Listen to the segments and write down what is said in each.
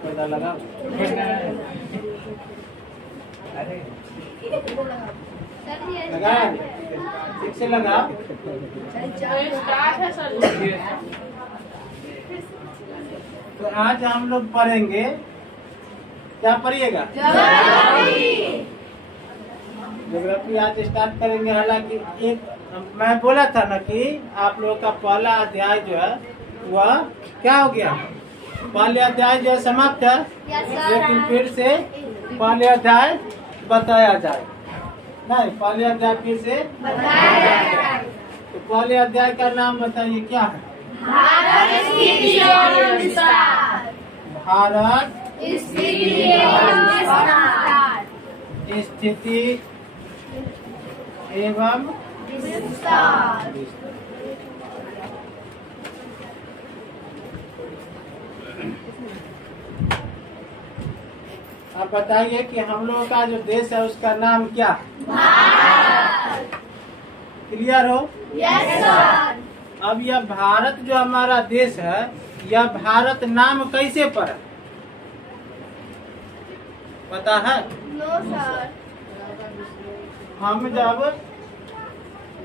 पता लगा लगा ठीक से लगा। तो आज हम लोग पढ़ेंगे, क्या पढ़िएगा? ज्योग्राफी आज स्टार्ट करेंगे। हालांकि एक मैं बोला था ना कि आप लोगों का पहला अध्याय जो है वह क्या हो गया, पहले अध्याय जो है समाप्त है, लेकिन फिर से पहले अध्याय बताया जाए। नहीं, पहले अध्याय फिर से बताया जाए। तो पहले अध्याय का नाम बताइए, क्या है? भारत स्थिति एवं विस्तार। भारत स्थिति एवं विस्तार। स्थिति एवं विस्तार। आप बताइए कि हम लोगों का जो देश है उसका नाम क्या? भारत। क्लियर हो? Yes sir. अब यह भारत जो हमारा देश है, यह भारत नाम कैसे पड़ा, पता है? No sir. हम जब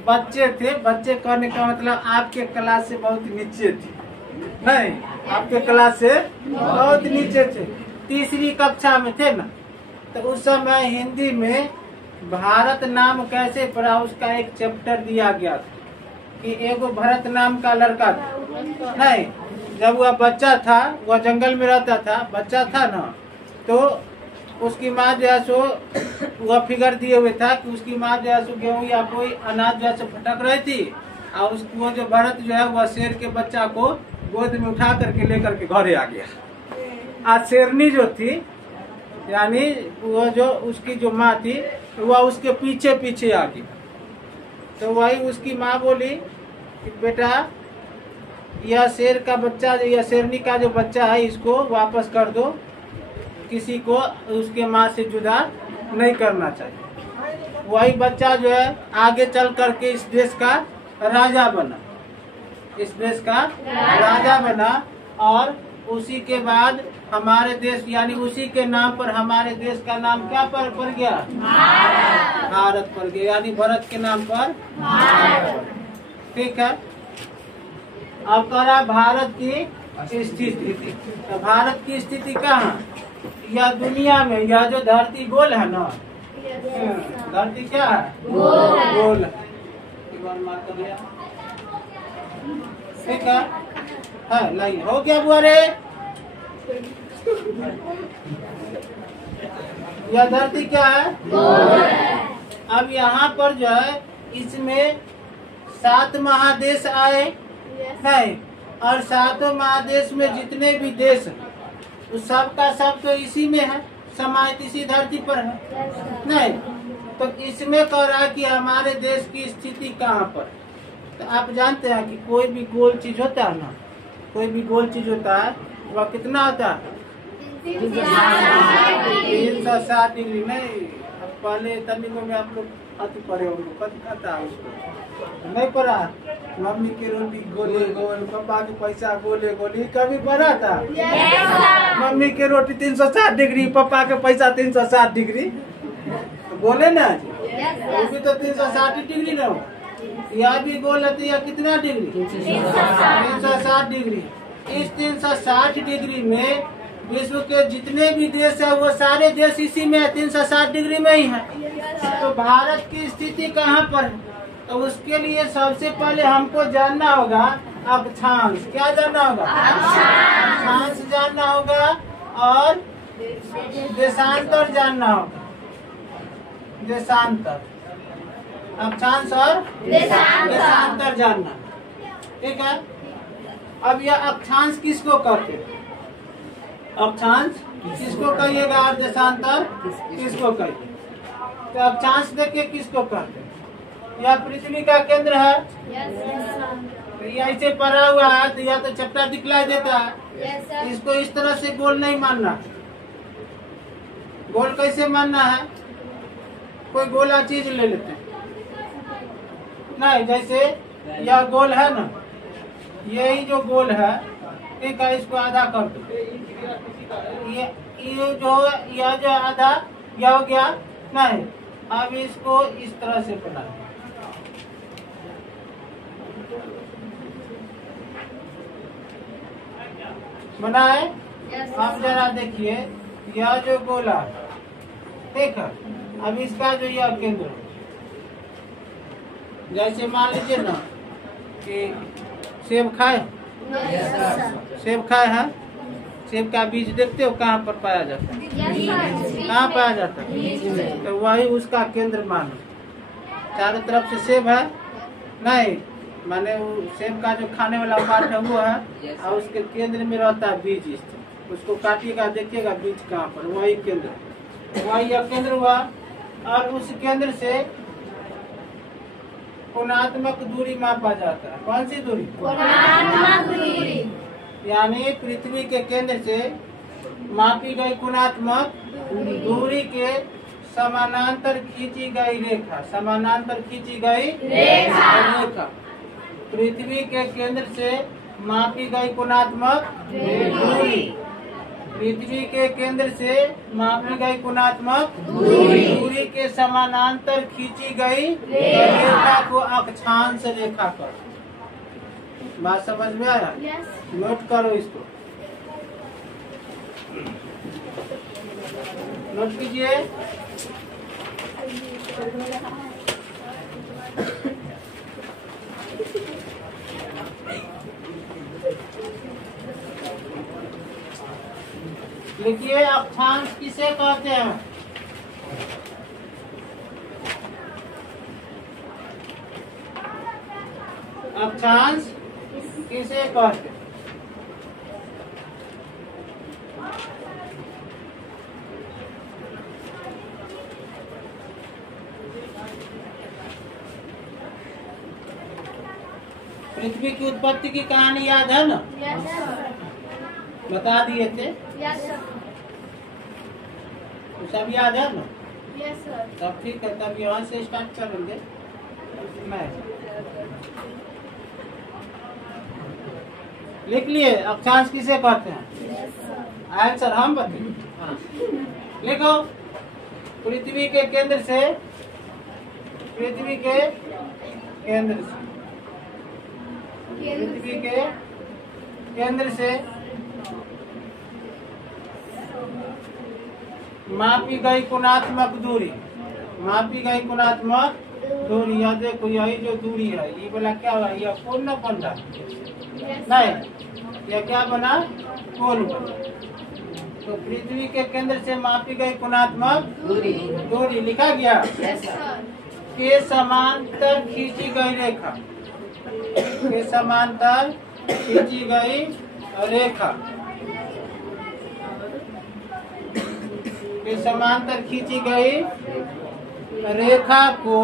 बच्चे थे, बच्चे कहने का मतलब आपके क्लास से बहुत नीचे थे, नहीं, आपके क्लास से बहुत नीचे थे, तीसरी कक्षा में थे ना, तो उस समय हिंदी में भारत नाम कैसे पड़ा उसका एक चैप्टर दिया गया था कि एगो भरत नाम का लड़का था। नहीं, जब वह बच्चा था, वह जंगल में रहता था, बच्चा था ना, तो उसकी माँ जो है सो वह फिगर दिए हुए था कि उसकी माँ जो है सो गेहूँ या कोई अनाज जो है सो फटक रही थी, और उसको जो भरत जो है वह शेर के बच्चा को गोद में उठा करके लेकर के घरे आ गया। आज शेरनी जो थी, यानी वो जो उसकी जो माँ थी, वह उसके पीछे पीछे आ गई। तो वही उसकी माँ बोली कि बेटा, यह शेर का बच्चा, यह शेरनी का जो बच्चा है, इसको वापस कर दो, किसी को उसके माँ से जुदा नहीं करना चाहिए। वही बच्चा जो है आगे चल करके इस देश का राजा बना, इस देश का राजा बना, और उसी के बाद हमारे देश, यानी उसी के नाम पर हमारे देश का नाम क्या पड़ गया? भारत पड़ गया, यानी भरत के नाम पर भारत। ठीक है। अब करा भारत की स्थिति। तो भारत की स्थिति कहाँ? यह दुनिया में, यह जो धरती गोल है ना, धरती क्या है? गोल है। ठीक है, नहीं हो गया बुआरे? यह धरती क्या है? अब यहाँ पर जो है इसमें 7 महादेश आए हैं, और 7 महादेश में जितने भी देश हैं उस सब का सब तो इसी में है, समाहित इसी धरती पर है। नहीं, तो इसमें कह रहा है कि हमारे देश की स्थिति कहाँ पर। तो आप जानते हैं कि कोई भी गोल चीज होता है ना, कोई भी गोल चीज होता है वह कितना होता है? 360 डिग्री। नहीं, अब पहले तमिल में आप लोग अति पढ़े होंगे, कहता है उसको नहीं पढ़ा? मम्मी की रोटी गोले गोल, पापा के पैसा गोले गोली, कभी पढ़ा था? मम्मी की रोटी 360 डिग्री, पापा के पैसा 360 डिग्री, तो बोले ना जी, वो भी तो 360 डिग्री ना हो। यह भी गोल है, तो यह कितना डिग्री? 360 डिग्री। इस 360 डिग्री में विश्व के जितने भी देश है वो सारे देश इसी में 360 डिग्री में ही है। तो भारत की स्थिति कहाँ पर है? तो उसके लिए सबसे पहले हमको जानना होगा अक्षांश। क्या जानना होगा? अक्षांश जानना होगा, और देशांतर जानना होगा। देशांतर, अक्षांश और देशांतर जानना। ठीक है। अब यह अक्षांश किसको कहते हैं? अक्षांश किसको कहिएगा और देशांतर किसको कहिए? तो अक्षांश देखिए किसको कहते हैं। यह पृथ्वी का केंद्र है, तो यह ऐसे पड़ा हुआ है, तो यह तो चपटा दिखलाई देता है। इसको इस तरह से गोल नहीं मानना। गोल कैसे मानना है? कोई गोला चीज ले लेते हैं, नहीं, जैसे यह गोल है ना, यही जो गोल है, ठीक है, इसको आधा कर दो। ये जो यह जो आधा क्या हो गया नहीं। अब इसको इस तरह से बना बनाए। अब जरा देखिए यह जो गोला, ठीक है, अब इसका जो यह केंद्र, जैसे मान लीजिए ना कि सेब खाए, सेब खाए हैं, सेब का बीज देखते हो कहाँ पर पाया जाता है? कहाँ पाया जाता है? तो वही उसका केंद्र मानो। चारों तरफ से सेब है नहीं, माने वो सेब का जो खाने वाला पार्ट है वो है, और उसके केंद्र में रहता है बीज स्थित। उसको काटिएगा, देखिएगा बीज कहाँ पर, वही केंद्र, वही यह केंद्र हुआ। और उस केंद्र से कोणात्मक दूरी मापा जाता है। कौन सी दूरी? कोणात्मक दूरी। यानी पृथ्वी के केंद्र से मापी गई कोणात्मक दूरी के समानांतर खींची गई रेखा, समानांतर खींची गई रेखा। पृथ्वी के केंद्र से मापी गई कोणात्मक दूरी, पृथ्वी के केंद्र से मापी गई कोणात्मक दूरी के समानांतर खींची गई रेखा को अक्षांश रेखा कर। बात समझ में आया? नोट करो इसको, नोट कीजिए। लिखिए अक्षांश किसे कहते हैं? अक्षांश किसे कहते हैं? पृथ्वी की उत्पत्ति की कहानी याद है ना? बता दिए थे। तो सब याद है ना? तब ठीक है, तब यहाँ से स्टार्ट करेंगे। मैं लिख लिए अक्षांश किसे कहते हैं? आंसर हम बताएं। लिखो पृथ्वी के केंद्र से, पृथ्वी के केंद्र से, पृथ्वी के केंद्र से मापी गई कोणात्मक दूरी, मापी गई कोणात्मक दूरी। यह देखो यही जो दूरी है, ये बोला क्या हुआ? यह कोण न बन रहा नहीं, यह क्या बना? कोण बना। तो पृथ्वी के केंद्र से मापी गई कोणात्मक दूरी लिखा गया। के समांतर खींची गई रेखा, के समांतर खींची गई रेखा, के समांतर खींची गई रेखा को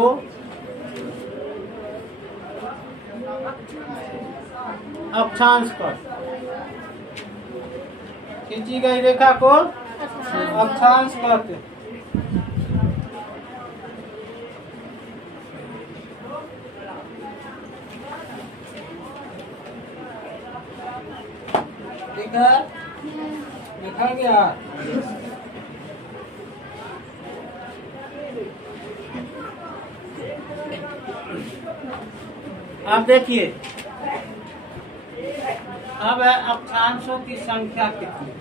अक्षांश कर, खींची गई रेखा को अक्षांश कहते। लिखा गया। अब देखिए, अब है अक्षांशों की संख्या कितनी?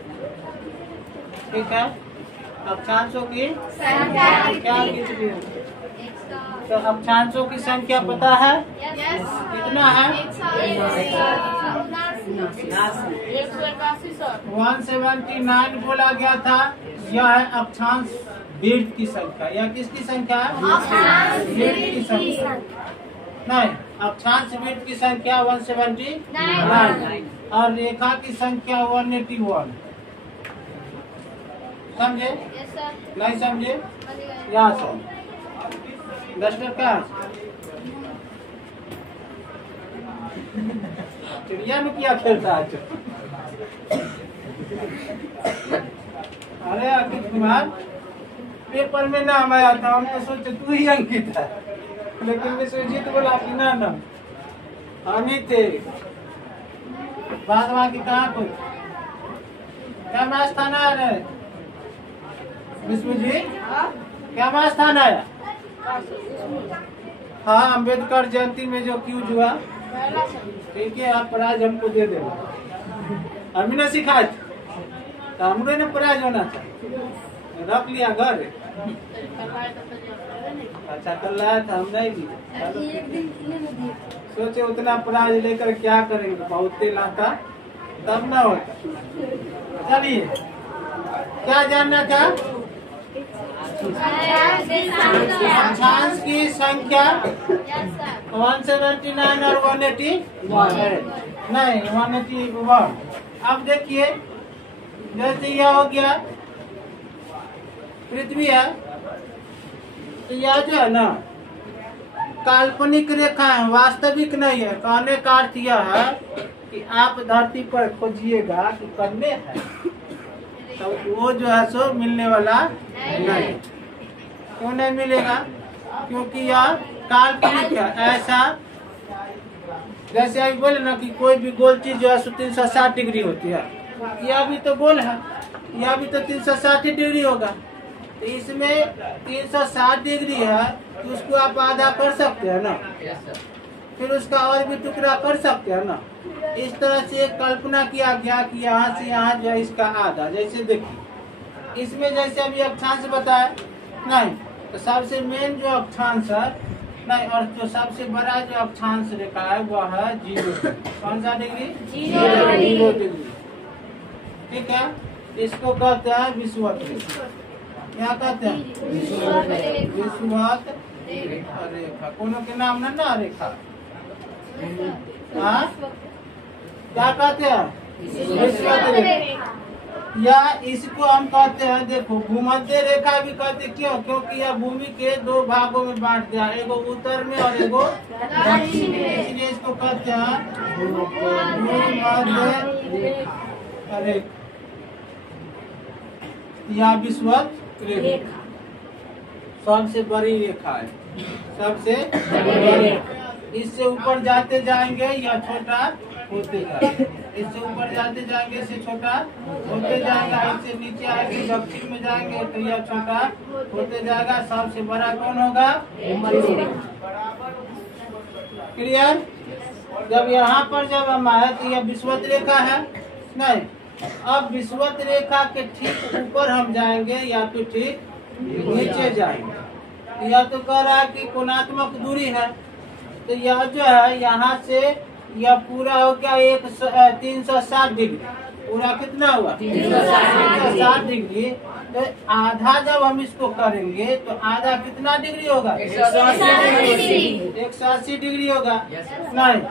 ठीक है, अक्षांशों की संख्या कितनी है? तो अक्षांशों की संख्या पता है? कितना है? 179 बोला गया था। यह है अक्षांश वृत्त की संख्या। यह किसकी संख्या है? वृत्त की संख्या नहीं, अक्षांश वृत्त की संख्या 179 और रेखा की संख्या 181। समझे? नहीं समझे? यहाँ से डस्टर का चिड़िया में क्या खेलता है? अरे अंकित कुमार, पेपर में नाम आया था, हमने सोचा तू ही अंकित है, लेकिन विश्वजीत बोला कि ना हम ही थे। बाद बाकी कहाँ कुछ क्या मैच थाना आ रहे विष्णु जी, क्या मैच थाना आया? हाँ, अम्बेडकर जयंती में जो क्यूज हुआ, ठीक है, आप प्राइज हमको दे देना। हम ही ने सिखाए तो हमरे ने प्राइज होना चाहिए, रख लिया घर। अच्छा, कल लाया था, हम नहीं दिए। सोचे उतना प्राइज लेकर क्या करेंगे, बहुत लाता तब ना होता। चलिए, क्या जानना था? अक्षांश की संख्या 179 और 181 नहीं 181। अब देखिए, जैसे यह हो गया पृथ्वी है, तो यह जो है ना काल्पनिक रेखा है, वास्तविक नहीं है। कहने का अर्थ यह है कि आप धरती पर खोजिएगा कि करने है, तो वो जो है सो मिलने वाला नहीं। क्यों नहीं मिलेगा? क्योंकि यह काल्पनिक है। ऐसा जैसे आप बोले ना कि कोई भी गोल चीज जो है 360 डिग्री होती है, यह भी तो गोल है, यह भी तो 360 डिग्री होगा। तो इसमें 360 डिग्री है, तो उसको आप आधा कर सकते हैं ना, फिर उसका और भी टुकड़ा कर सकते हैं ना। इस तरह से कल्पना किया गया कि यहाँ से यहाँ जो है इसका आधा। जैसे देखिए, इसमें जैसे अभी अक्षांश बताया नहीं, तो सबसे मेन जो अक्षांश है नहीं, और जो सबसे बड़ा जो अक्षांश रेखा है वह है 0। कौन सा डिग्री? 0 डिग्री। ठीक है, इसको कहते हैं विषुवत रेखा। क्या कहते हैं? विषुवत रेखा। कोनो के नाम ना रेखा, हाँ क्या कहते हैं? विषुवत रेखा। या इसको हम कहते हैं, देखो, भूमध्य रेखा भी कहते। क्यों? क्योंकि यह भूमि के 2 भागों में बांट दिया, एगो उत्तर में और एगो दक्षिण में, इसलिए इसको कहते हैं भूमध्य रेखा या विषुवत रेखा। सबसे बड़ी रेखा है, सबसे बड़ी। इससे ऊपर जाते जाएंगे या छोटा होते जाएंगे, इससे ऊपर जाते जाएंगे इससे छोटा होते जाएगा, इससे नीचे आएंगे दक्षिण में जाएंगे तो यह छोटा होते जाएगा। सबसे बड़ा कौन होगा? क्लियर? जब यहाँ पर जब हम आए तो यह विषुवत रेखा है नहीं। अब विषुवत रेखा के ठीक ऊपर हम जाएंगे या तो ठीक नीचे जाएंगे। यह तो कह रहा है कि कोणात्मक दूरी है, तो यह जो है यहाँ से यह पूरा हो गया 360 डिग्री। पूरा कितना हुआ? 360 डिग्री। तो आधा जब हम इसको करेंगे तो आधा कितना डिग्री होगा? 180 डिग्री होगा नहीं।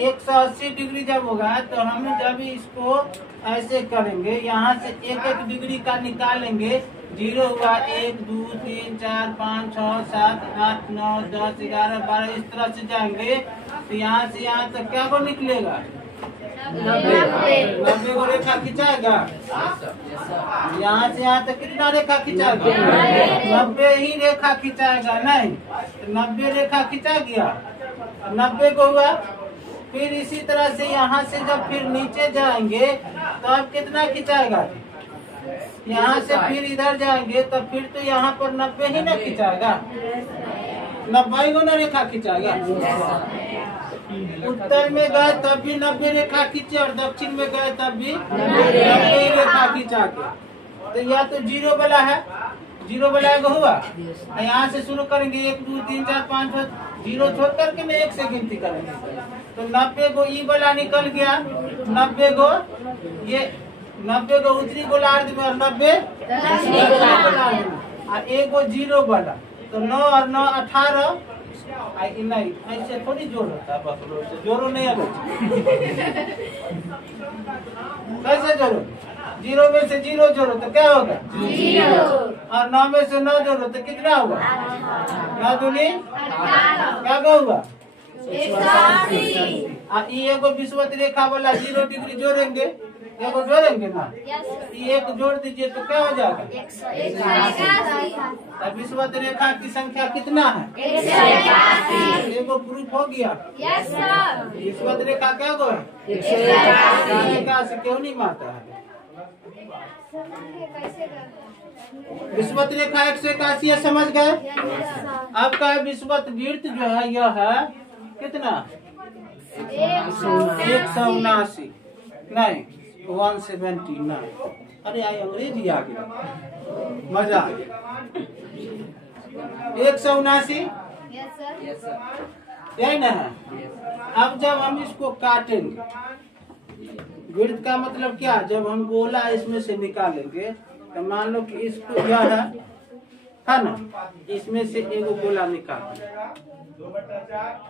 180 डिग्री जब होगा तो हम जब इसको ऐसे करेंगे, यहाँ से एक एक डिग्री का निकालेंगे। 0 हुआ, 1 2 3 4 5 6 7 8 9 10 11 12, इस तरह से जाएंगे तो यहाँ से यहाँ तक क्या को निकलेगा? 90 को रेखा खिंचाएगा। यहाँ से यहाँ तक कितना रेखा खिंचाएगा? 90 ही रेखा खिंचाएगा नहीं। 90 रेखा खिंचा गया, 90 को हुआ। फिर इसी तरह से यहाँ से जब फिर नीचे जाएंगे तो अब कितना खिंचाएगा? यहाँ से फिर इधर जाएंगे तो फिर तो यहाँ पर 90 ही ना खिंचाएगा, 90 को ना रेखा खिंचाएगा। उत्तर में गए तब भी 90 रेखा खींचे और दक्षिण में गए तब भी 90 रेखा खींचा के। तो यह तो 0 वाला है, 0 वाला हुआ। यहाँ से शुरू करेंगे 1 2 3 4 5 6, 0 छोड़ करके मैं 1 से गिनती करेंगे तो 90 को ई वाला निकल गया। 90 को ये 90 को उत्तरी गोलार्ध में और 90 दक्षिणी गोलार्ध में, और एक को 0 वाला तो 9 और 9 18। नहीं, ऐसे थोड़ी जोड़ होता है, बस जोड़ो नहीं है। कैसे जोड़ो? 0 में से 0 जोड़ो तो क्या होगा? 0। और 9 में से 9 जोड़ो तो कितना होगा? 9 दूनी क्या होगा? 180। ये को विषुवत रेखा वाला 0 डिग्री जोड़ेंगे देखो जोड़ेंगे ना, एक जोड़ दीजिए तो क्या हो जाएगा? विषुवत रेखा की संख्या कितना है? एगो प्रूफ हो गया। विषुवत रेखा क्या गो है? 181। क्यों नहीं मारता है? विषुवत रेखा 181 है, समझ गए? आपका विषुवत वृत्त जो है यह है कितना? 179 नहीं 179। अरे आई अंग्रेजी आ गया, मजा आ गया। 179 यही ना है। अब जब हम इसको काटेंगे, वृत्त का मतलब क्या? जब हम गोला इसमें से निकालेंगे तो मान लो कि इसको यह है ना, इसमें से एक गोला निकाल,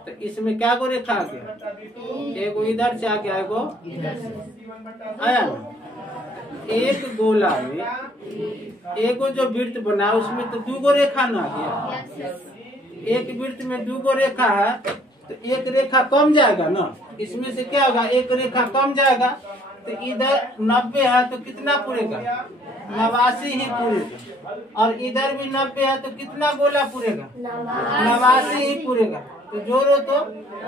तो इसमें क्या गो रेखा आ गया? एगो इधर से आ गया, एगो आया ना। एक गोला में एगो जो वृत्त बना उसमें तो 2 गो रेखा ना आ गया। एक वृत्त में 2 गो रेखा है तो एक रेखा कम जाएगा ना, इसमें से क्या होगा? एक रेखा कम जाएगा। तो इधर 90 है तो कितना पूरेगा? 89 ही पूरेगा। और इधर भी 90 है तो कितना गोला पूरेगा? 89 ही पूरेगा। तो जोड़ो तो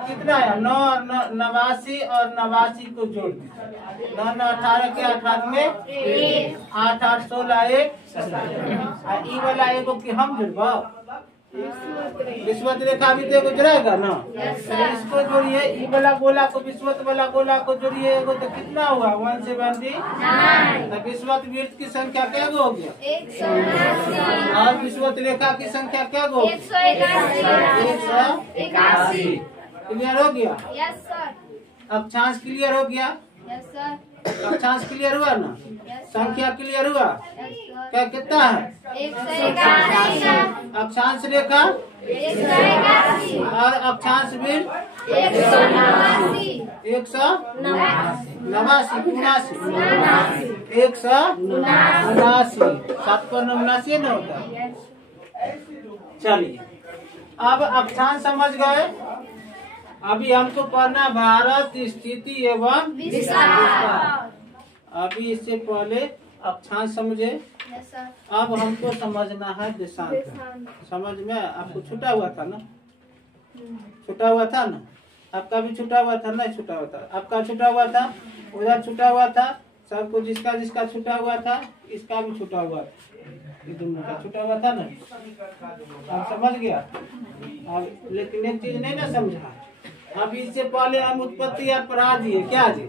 कितना है? 89 और 89 को जोड़ दीजिए। 9 9 18 के 18 में 8 8 16 1। ई वाला एगो कि हम जुड़बा विषुवत रेखा भी तो गुजरेगा ना, इसको जोड़िए। ई वाला गोला को विषुवत वाला गोला को जोड़िए, एगो तो कितना हुआ? 179। तो विषुवत वृत्त की संख्या क्या हो गया? 179। और विषुवत रेखा की संख्या क्या हो? 181। क्लियर हो गया? Yes sir. अक्षांश क्लियर हो गया? Yes sir. अक्षांश क्लियर हुआ ना? संख्या क्लियर हुआ? क्या कितना है? 181। अक्षांश रेखा 181 और अक्षांश वृत्त 189। 179 7 पर 79 न होता। चलिए अब अक्षांश समझ गए। अभी हमको पढ़ना भारत स्थिति एवं विस्तार। अभी इससे पहले अक्षांश समझे, अब हमको समझना है देशांतर। समझ में आपको छूटा हुआ था ना? छूटा हुआ था ना? आपका भी छूटा हुआ था? नहीं छूटा हुआ था? आपका छूटा हुआ था, उधर छूटा हुआ था, सबको जिसका जिसका छूटा हुआ था इसका भी छूटा हुआ था, ये दोनों का छूटा हुआ था ना? आप समझ गया? अब लेकिन एक चीज नहीं ना समझा। अभी इससे पहले हम उत्पत्ति और पढ़ा दिए क्या जी?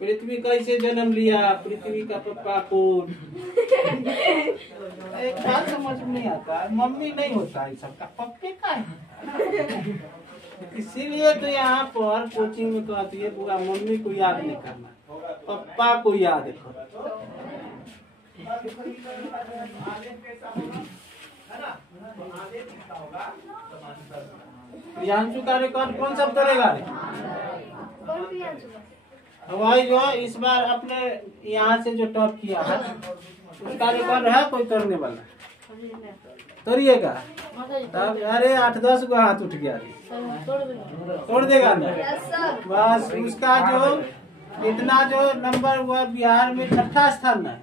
पृथ्वी कैसे जन्म लिया, पृथ्वी का पप्पा कौन? एक बात समझ में नहीं आता, मम्मी नहीं होता है सबका, पप्पे का है। इसीलिए तो यहाँ पर कोचिंग में कहती है पूरा मम्मी को याद नहीं करना, पप्पा को याद करो। प्रियांशु का रिकॉर्ड कौन सा करेगा? हवाई जो इस बार अपने यहाँ से जो टॉप किया है उसका रिकॉर्ड है कोई तोड़ने वाला? तोड़िएगा तब। अरे 8-10 को हाथ उठ गया, तोड़ देगा ना? बस उसका जो इतना जो नंबर हुआ बिहार में 6ठा स्थान है,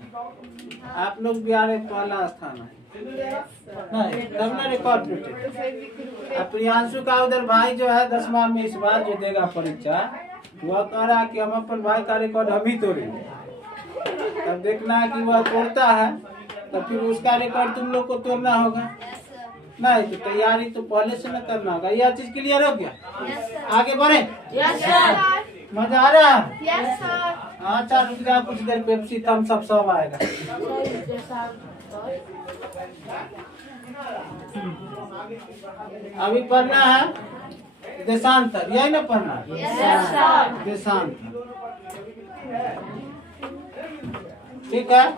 आप लोग बिहार में पहला स्थान है नहीं, तब ना रिकॉर्ड टूटे। प्रियांशु का उधर भाई जो है 10वां में इस बार जो देगा परीक्षा, वह कह रहा है कि हम अपन भाई का रिकॉर्ड हम ही तोड़ेंगे। तब देखना है कि वह तोड़ता है तो फिर उसका रिकॉर्ड तुम लोग को तोड़ना होगा। नहीं तो तैयारी तो पहले से न करना होगा। यह चीज क्लियर हो गया? आगे बढ़े? मजा आ रहा है? अच्छा रुक जाओ कुछ देर, पेप्सी थम सब आएगा। अभी पढ़ना है देशांतर, यही ना पढ़ना है? देशांतर ठीक है,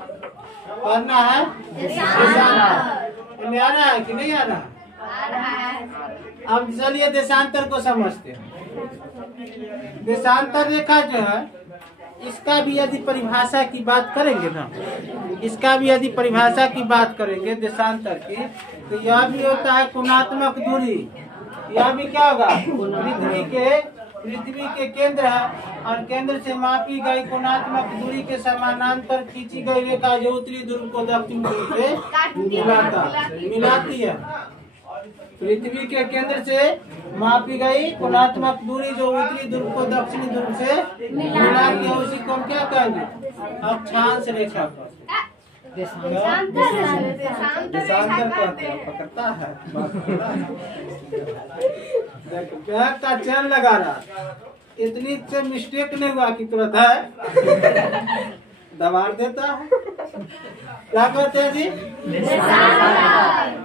पढ़ना है देशांतर। आ रहा है कि नहीं आ रहा? अब चलिए देशांतर को समझते हैं। देशांतर रेखा जो है इसका भी यदि परिभाषा की बात करेंगे ना, इसका भी यदि परिभाषा की बात करेंगे देशांतर की, तो यह भी होता है कोणात्मक दूरी। यह भी क्या होगा? पृथ्वी के पृथ्वी के केंद्र है और केंद्र से मापी गई कोणात्मक दूरी के समानांतर खींची गई रेखा जो उत्तरी ध्रुव को दक्षिण ध्रुव से मिलाती है। पृथ्वी के केंद्र से मापी गई कोणात्मक दूरी जो उत्तरी ध्रुव को दक्षिणी ध्रुव से मिलाती है, उसी को हम क्या कहेंगे? अक्षांश रेखा पर देशांतर कहते हैं। पकड़ता है बैग का चैन लगा रहा, इतनी से मिस्टेक नहीं हुआ कि तुरंत है दबाड़ देता है। क्या कहते हैं जी?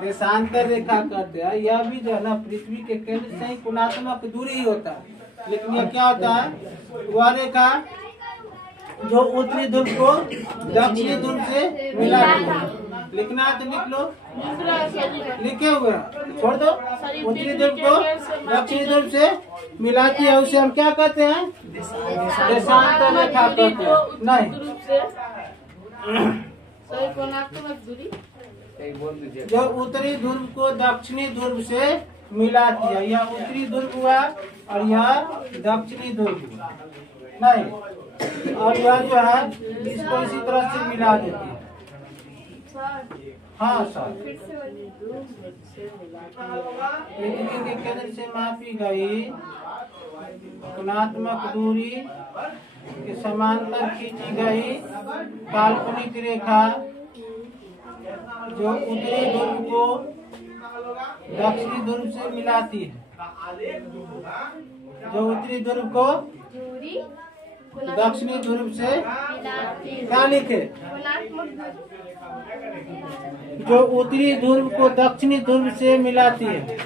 देशांतर रेखा कहते हैं। यह भी जो है ना पृथ्वी के केंद्र से ही कोणात्मक दूरी ही होता है, लेकिन यह क्या होता है? वह रेखा जो उत्तरी ध्रुव को दक्षिणी ध्रुव से मिलाती है। लिखना है तो लिख लो, लिखे हुए छोड़ दो। उत्तरी ध्रुव को दक्षिणी ध्रुव से मिलाती है, उसे हम क्या कहते हैं? देशांतर रेखा कहते हैं। नहीं, जो उत्तरी ध्रुव को दक्षिणी ध्रुव से मिलाती है, यह उत्तरी ध्रुव हुआ और यह दक्षिणी ध्रुव हुआ। नहीं, और यह जो है इसको इसी तरह से मिला देती है। हाँ सर, पृथ्वी के केंद्र से मापी गई कोणात्मक दूरी के समांतर खींची गई काल्पनिक रेखा जो उत्तरी ध्रुव को दक्षिणी ध्रुव से मिलाती है। जो उत्तरी ध्रुव को दक्षिणी ध्रुव से क्या लिखे? जो उत्तरी ध्रुव को दक्षिणी ध्रुव से मिलाती है।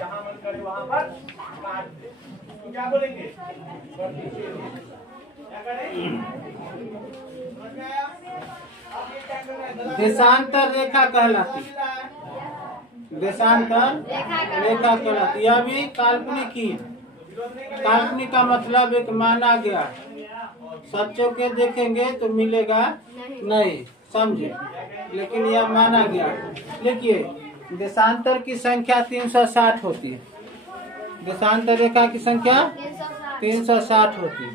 देशांतर रेखा कहलाती है। देशांतर रेखा कहलाती। यह भी काल्पनिक ही है। काल्पनिक का मतलब एक माना गया है, सच्चों के देखेंगे तो मिलेगा नहीं, समझे, लेकिन यह माना गया। देखिए, देशांतर की संख्या 360 होती है। देशांतर रेखा की संख्या 360 होती है।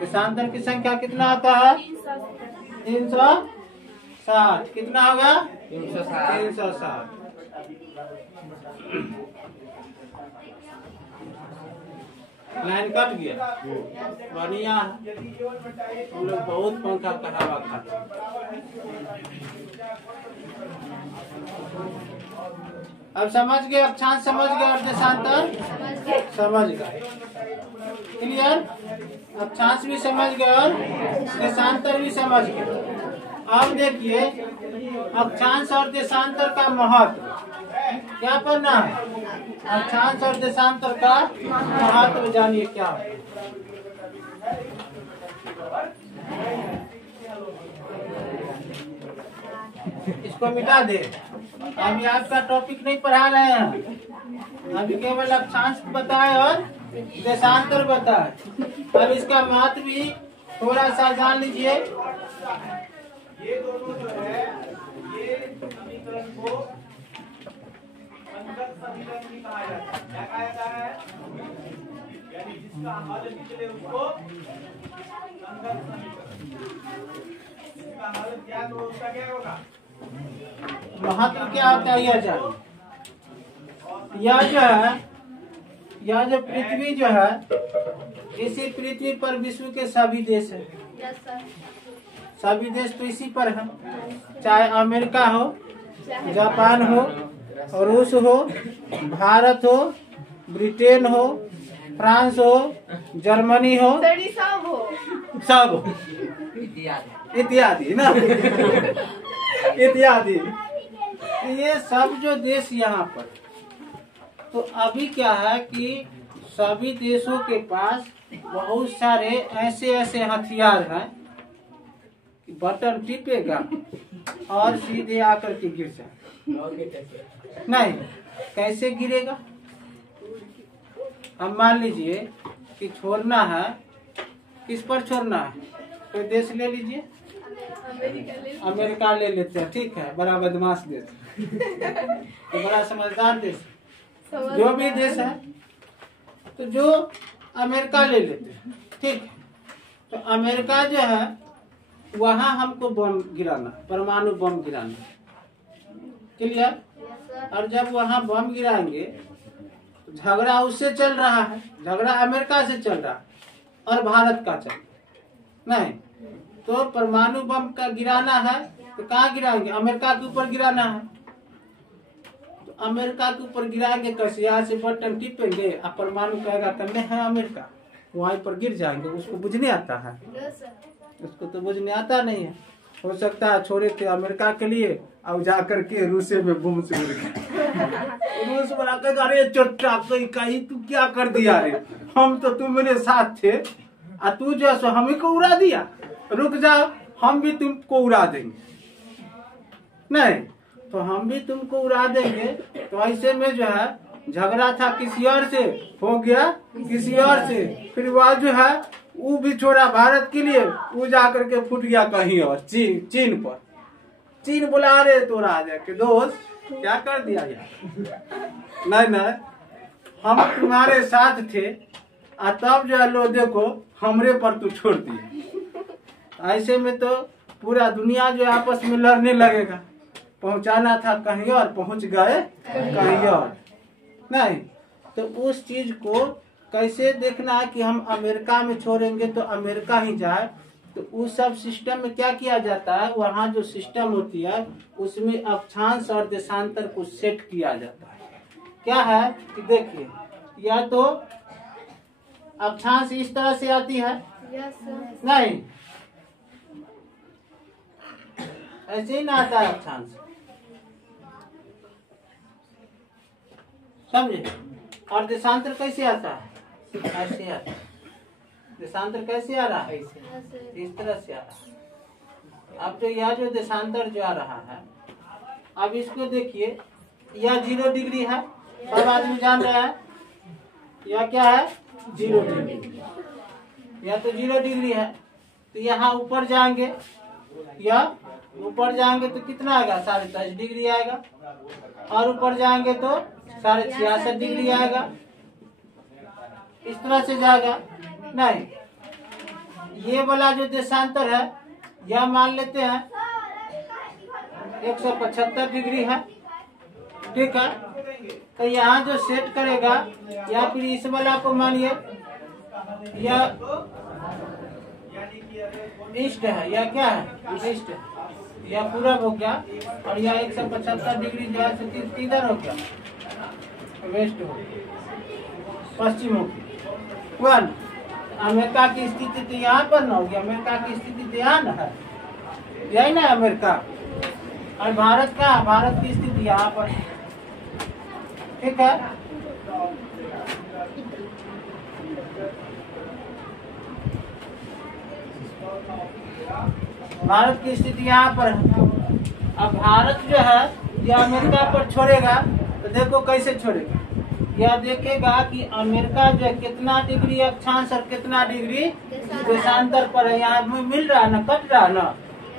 देशांतर की संख्या कितना आता है? 360। कितना होगा? 360। लाइन कट गया, बढ़िया। हम लोग बहुत पंखा का हवा खाते। अब समझ गए? अक्षांश समझ गए और देशांतर समझ गए। क्लियर? अक्षांश भी समझ गए और देशांतर भी समझ गए। अब देखिए, अक्षांश और देशांतर का महत्व क्या पढ़ना है? अक्षांश और देशांतर का महत्व जानिए क्या है। इसको मिटा दे। अभी आपका टॉपिक नहीं पढ़ा रहे हैं, अभी केवल अक्षांश बताए और देशांतर बताए। अब इसका महत्व भी थोड़ा सा जान लीजिए। ये दोनों जो है, ये समीकरण को अंतर समीकरण भी कहा जाता है। क्या कहा जाता है? यानी जिसका हल निकले उसको अंतर समीकरण। जिसका हल क्या तो उसका क्या होगा? महत्व क्या होता है यह जान। यह जो है, यह जो पृथ्वी जो है, इसी पृथ्वी पर विश्व के सभी देश है। सभी देश तो इसी पर है, चाहे अमेरिका हो, जापान हो, रूस हो, भारत हो, ब्रिटेन हो, फ्रांस हो, जर्मनी हो, सब इत्यादि ना इत्यादि। ये सब जो देश यहाँ पर, तो अभी क्या है कि सभी देशों के पास बहुत सारे ऐसे ऐसे हथियार हैं कि बटन टिपेगा और सीधे आकर के गिर जाए। नहीं, कैसे गिरेगा? हम मान लीजिए कि छोड़ना है, किस पर छोड़ना है? कोई देश ले लीजिए, अमेरिका ले लेते हैं, ठीक है, बड़ा बदमाश देश तो बड़ा समझदार देश। जो भी देश है, तो जो अमेरिका ले लेते हैं, ठीक है। तो अमेरिका जो है वहाँ हमको बम गिराना, परमाणु बम गिराना, क्लियर। और जब वहाँ बम गिराएंगे तो झगड़ा उससे चल रहा है, झगड़ा अमेरिका से चल रहा है और भारत का चल नहीं। तो परमाणु बम का गिराना है तो कहाँ गिराएंगे? अमेरिका के ऊपर गिराना है। तो अमेरिका के ऊपर गिराएंगे कैसे? यहाँ से बटन टिपेंगे और परमाणु कहेगा तमने है अमेरिका, वहीं पर गिर जाएंगे। उसको बुझने आता है? उसको तो बुझने आता नहीं है। हो सकता है छोड़े थे अमेरिका के लिए और जा करके रूसे में बम से उड़ गए। रूस वाला कहेगा अरे चोटा कहीं तू क्या कर दिया रे, हम तो तुम मेरे साथ थे और तू जो सो हमें को उड़ा दिया, रुक जाओ हम भी तुमको उड़ा देंगे। नहीं तो हम भी तुमको उड़ा देंगे। तो ऐसे में जो है झगड़ा था किसी और से, हो गया किसी और से, फिर वह जो है वो भी छोड़ा भारत के लिए, वो जा करके फूट गया कहीं और, चीन पर। चीन बोला रहे तो राजा के दोस्त क्या कर दिया यार, नहीं हम तुम्हारे साथ थे और तब जो है लो देखो हमरे पर तू छोड़ दिया। ऐसे में तो पूरा दुनिया जो आपस में लड़ने लगेगा। पहुंचाना था कहीं और, पहुंच गए कहीं और। नहीं तो उस चीज को कैसे देखना है कि हम अमेरिका में छोड़ेंगे तो अमेरिका ही जाए। तो उस सब सिस्टम में क्या किया जाता है, वहाँ जो सिस्टम होती है उसमें अक्षांश और देशांतर को सेट किया जाता है। क्या है कि देखिए, या तो अक्षांश इस तरह से आती है, नहीं ऐसे ही ना आता है अक्षांश, समझे। और देशांतर कैसे आता है? ऐसे आता है। देशांतर कैसे आ रहा है? इस तरह से आ रहा है। अब तो यह जो देशांतर जो आ रहा है, अब इसको देखिए, यह 0 डिग्री है, सब आदमी जान रहा है। यह क्या है? 0 डिग्री। यह तो 0 डिग्री है। तो यहाँ ऊपर जाएंगे, यह ऊपर जाएंगे तो कितना आएगा? 23.5 डिग्री आएगा। और ऊपर जाएंगे तो 66.5 डिग्री आएगा। इस तरह से जाएगा। नहीं, ये वाला जो देशांतर है यह मान लेते हैं 175 डिग्री है, ठीक है। तो यहाँ जो सेट करेगा, या फिर इस वाला को मानिए यह ईस्ट है, या क्या है? ईस्ट, यह पूरब हो गया। और यह 175 डिग्री जो है किधर हो गया? वेस्ट हो, पश्चिम हो गया। अमेरिका की स्थिति तो यहाँ पर न होगी, अमेरिका की स्थिति तो यहाँ न है, यही ना अमेरिका। और भारत का, भारत की स्थिति यहाँ पर, ठीक है। भारत की स्थिति यहाँ पर है। अब भारत जो है यह अमेरिका पर छोड़ेगा तो देखो कैसे छोड़ेगा। यह देखेगा कि अमेरिका जो है कितना डिग्री अक्षांश और कितना डिग्री देशांतर पर है। यहाँ मिल रहा है ना, कट रहा है ना।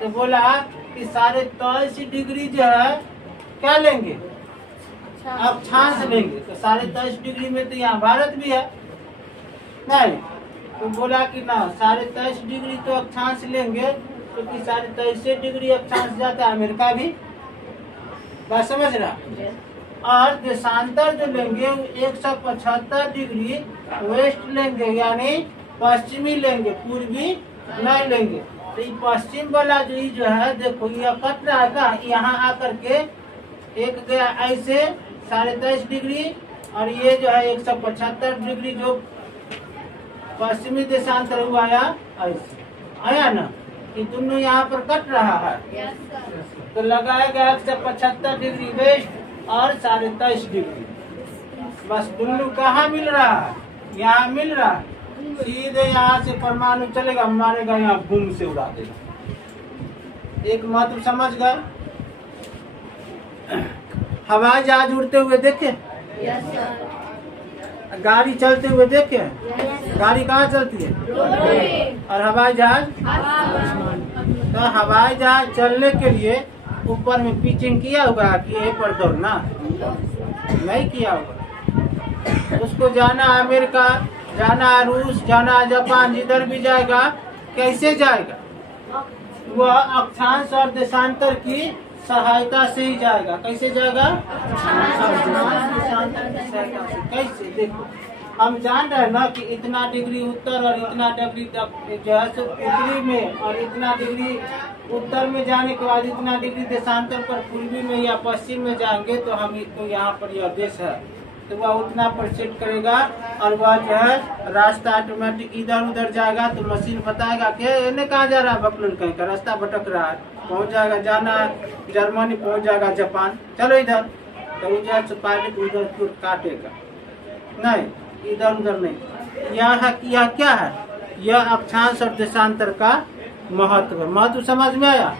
तो बोला कि 23.5 डिग्री जो है क्या लेंगे? अक्षांश लेंगे। तो 23.5 डिग्री में तो यहाँ भारत भी है, नहीं। तो बोला कि ना 23.5 डिग्री तो अक्षांश लेंगे, क्योंकि 23.5 डिग्री अक्षांश जाता है अमेरिका भी, बात समझ रहा। और देशांतर जो लेंगे 175 डिग्री वेस्ट लेंगे, यानी पश्चिमी लेंगे, पूर्वी नहीं लेंगे। तो ये पश्चिम वाला जो है देखो यह कट रहा है, यहाँ आकर के एक गया ऐसे 23.5 डिग्री, और ये जो है 175 डिग्री जो पश्चिमी देशांतर हुआ आया ऐसे आया ना, कि दोनों यहाँ पर कट रहा है। तो लगाएगा 175 डिग्री वेस्ट और 23.5 डिग्री, बस दोनों कहाँ मिल रहा है? यहाँ मिल रहा है। सीधे यहाँ से परमाणु चलेगा, मारेगा, यहाँ बूम से उड़ा देगा। एक महत्व समझ गए? हवाई जहाज उड़ते हुए देखे? गाड़ी चलते हुए देखे? गाड़ी कहाँ चलती है? और हवाई जहाज? तो हवाई जहाज चलने के लिए ऊपर में पिचिंग किया होगा कि यहीं पर दौड़ना, नहीं किया होगा। उसको जाना अमेरिका, जाना रूस, जाना जापान, जिधर भी जाएगा कैसे जाएगा? वह अक्षांश और देशांतर की सहायता से ही जाएगा। कैसे जाएगा? कैसे? देखो, हम जान रहे हैं ना कि इतना डिग्री उत्तर और इतना डिग्री जो है उत्तरी में, और इतना डिग्री उत्तर में जाने के बाद इतना डिग्री देशांतर पर पूर्वी में या पश्चिम में जाएंगे तो हम तो यहाँ पर यह देश है, तो वह उतना पर सेट करेगा और वह जो है रास्ता ऑटोमेटिक इधर उधर जाएगा। तो मशीन बताएगा कि इन्हें कहाँ जा रहा है, बकलून कहीं का रास्ता भटक रहा है, पहुँच जाएगा, जाना है जर्मनी, पहुँच जाएगा जापान, चलो इधर, तो उधर पायलट उधर काटेगा नहीं, इधर उधर नहीं। यह क्या है? यह अक्षांश और देशांतर का महत्व है। महत्व समझ में आया?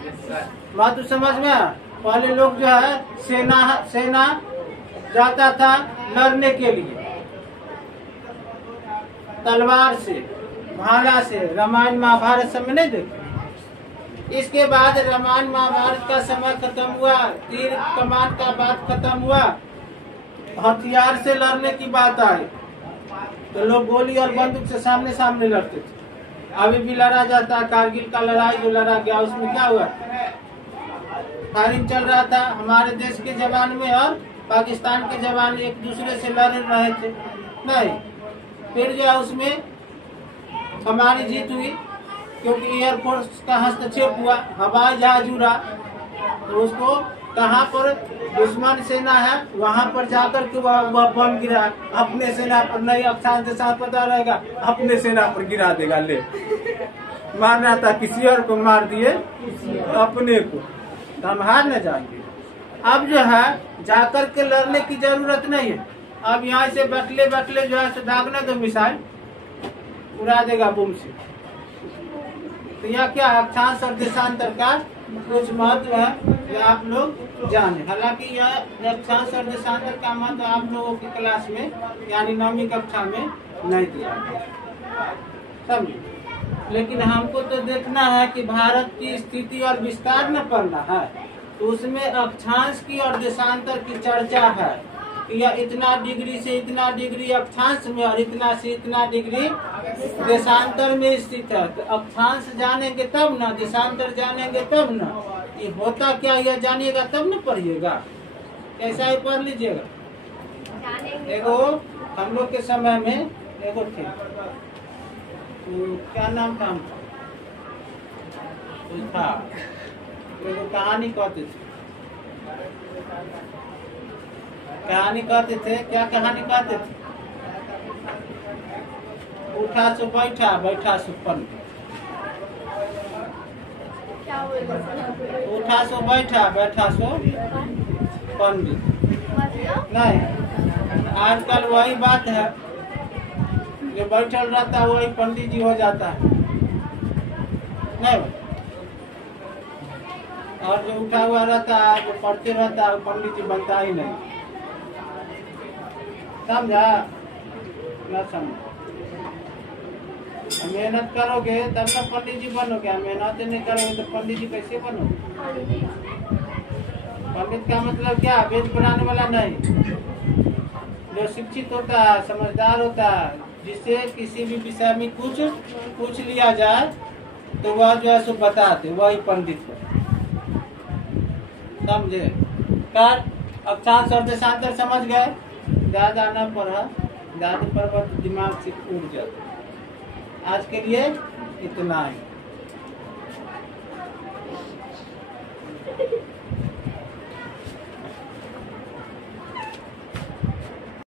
महत्व समझ में आया? पहले लोग जो है सेना जाता था लड़ने के लिए तलवार से, भाला से, रामायण महाभारत सब में नहीं देखे। इसके बाद रामायण महाभारत का समय खत्म हुआ, तीर कमान का बात खत्म हुआ, हथियार से लड़ने की बात आई, तो लोग गोली और बंदूक से सामने सामने लड़ते थे। अभी भी लड़ा जाता है, कारगिल का लड़ाई जो लड़ा गया उसमें क्या हुआ? फायरिंग चल रहा था, हमारे देश के जवान में और पाकिस्तान के जवान एक दूसरे से लड़ रहे थे नहीं। फिर जो है उसमें हमारी जीत हुई, क्योंकि एयरफोर्स का हस्तक्षेप हुआ, हवाई जहाज उड़ा, तो उसको कहाँ पर दुश्मन सेना है वहाँ पर जाकर के वह बम गिरा। अपने सेना पर नहीं, अक्षांश के साथ पता रहेगा, अपने सेना पर गिरा देगा। ले, मारना था किसी और को, मार दिए अपने को, तो हम हार न जाएंगे। अब जो है जाकर के लड़ने की जरूरत नहीं है। अब यहाँ से बटले जो है दागना दो, मिसाइल उड़ा देगा बम से। तो यह क्या अक्षांश और देशांतर का कुछ महत्व है जो आप लोग जाने। हालांकि यह अक्षांश और देशांतर का महत्व आप लोगों की क्लास में यानी 9वीं कक्षा में नहीं दिया, समझे। लेकिन हमको तो देखना है कि भारत की स्थिति और विस्तार न पढ़ना है, तो उसमें अक्षांश की और देशांतर की चर्चा है कि यह इतना डिग्री से इतना डिग्री अक्षांश में और इतना से इतना डिग्री देशांतर में स्थित है। तो अक्षांश जानेंगे तब ना, देशांतर जानेंगे तब ना, ये होता क्या यह जानिएगा तब न पढ़िएगा। ऐसा ही पढ़ लीजिएगा। एगो हम लोग के समय में एगो थे, तो क्या नाम था था एगो कहानी कहते थे, क्या कहानी कहते थे? उठा सो बैठा, बैठा सो पंडित, उठा सो बैठा, बैठा सो पंडित। नहीं, आजकल वही बात है, जो बैठल रहता है वही पंडित जी हो जाता है, नहीं। और जो उठा हुआ रहता है, जो पढ़ते रहता है, पंडित जी बनता ही नहीं। समझा? न समझा? मेहनत करोगे तब ना पंडित जी बनोगे, मेहनत नहीं करोगे तो पंडित जी कैसे बनोगे? पंडित का मतलब क्या? वेद पढ़ाने वाला नहीं, जो शिक्षित होता है, समझदार होता है, जिससे किसी भी विषय में कुछ पूछ लिया जाए तो वह जो है सो बता दे, वही पंडित है। समझे? कर अक्षांश और देशांतर समझ गए? ज्यादा न पढ़ा, ज्यादा पढ़ा तो दिमाग से उड़ जाता। आज के लिए इतना ही।